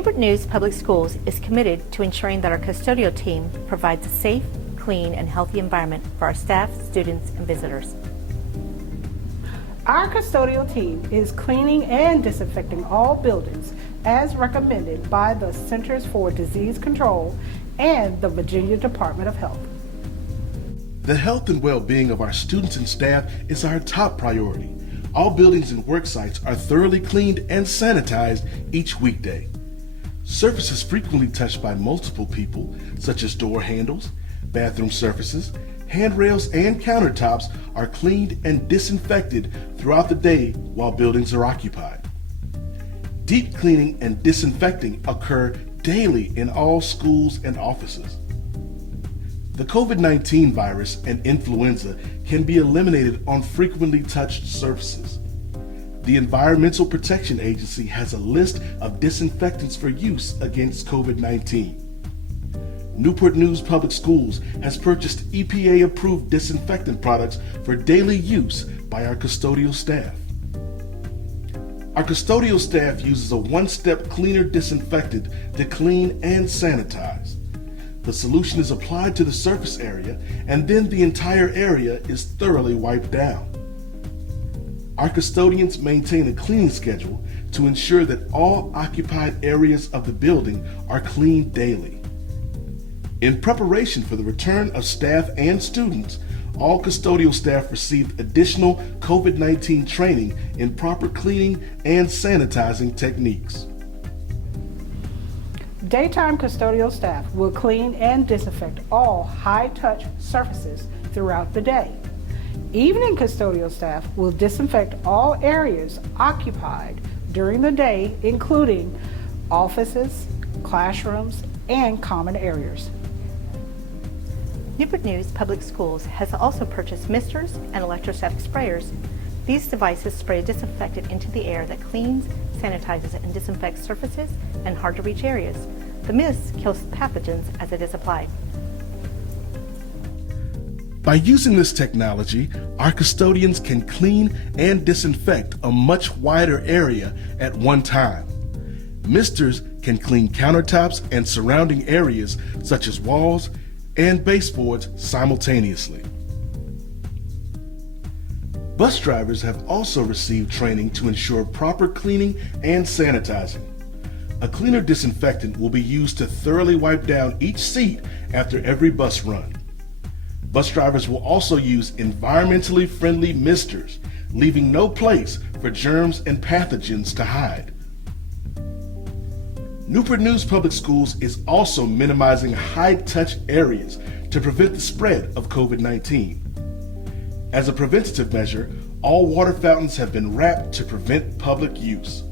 Newport News Public Schools is committed to ensuring that our custodial team provides a safe, clean, and healthy environment for our staff, students, and visitors. Our custodial team is cleaning and disinfecting all buildings as recommended by the Centers for Disease Control and the Virginia Department of Health. The health and well-being of our students and staff is our top priority. All buildings and work sites are thoroughly cleaned and sanitized each weekday. Surfaces frequently touched by multiple people, such as door handles, bathroom surfaces, handrails, and countertops, are cleaned and disinfected throughout the day while buildings are occupied. Deep cleaning and disinfecting occur daily in all schools and offices. The COVID-19 virus and influenza can be eliminated on frequently touched surfaces. The Environmental Protection Agency has a list of disinfectants for use against COVID-19. Newport News Public Schools has purchased EPA-approved disinfectant products for daily use by our custodial staff. Our custodial staff uses a one-step cleaner disinfectant to clean and sanitize. The solution is applied to the surface area, and then the entire area is thoroughly wiped down. Our custodians maintain a cleaning schedule to ensure that all occupied areas of the building are cleaned daily. In preparation for the return of staff and students, all custodial staff received additional COVID-19 training in proper cleaning and sanitizing techniques. Daytime custodial staff will clean and disinfect all high-touch surfaces throughout the day. Evening custodial staff will disinfect all areas occupied during the day, including offices, classrooms, and common areas. Newport News Public Schools has also purchased misters and electrostatic sprayers. These devices spray a disinfectant into the air that cleans, sanitizes, and disinfects surfaces and hard-to-reach areas. The mist kills pathogens as it is applied. By using this technology, our custodians can clean and disinfect a much wider area at one time. Misters can clean countertops and surrounding areas such as walls and baseboards simultaneously. Bus drivers have also received training to ensure proper cleaning and sanitizing. A cleaner disinfectant will be used to thoroughly wipe down each seat after every bus run. Bus drivers will also use environmentally friendly misters, leaving no place for germs and pathogens to hide. Newport News Public Schools is also minimizing high-touch areas to prevent the spread of COVID-19. As a preventative measure, all water fountains have been wrapped to prevent public use.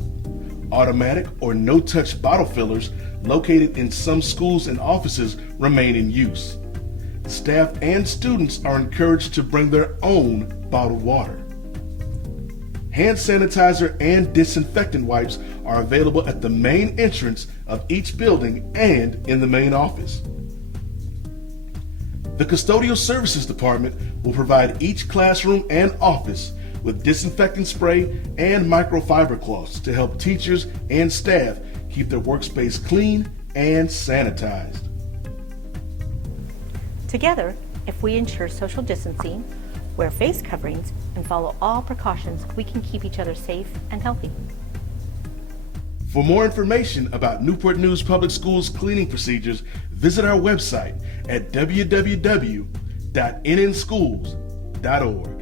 Automatic or no-touch bottle fillers located in some schools and offices remain in use. Staff and students are encouraged to bring their own bottled water. Hand sanitizer and disinfectant wipes are available at the main entrance of each building and in the main office. The Custodial Services Department will provide each classroom and office with disinfectant spray and microfiber cloths to help teachers and staff keep their workspace clean and sanitized. Together, if we ensure social distancing, wear face coverings, and follow all precautions, we can keep each other safe and healthy. For more information about Newport News Public Schools cleaning procedures, visit our website at www.nnschools.org.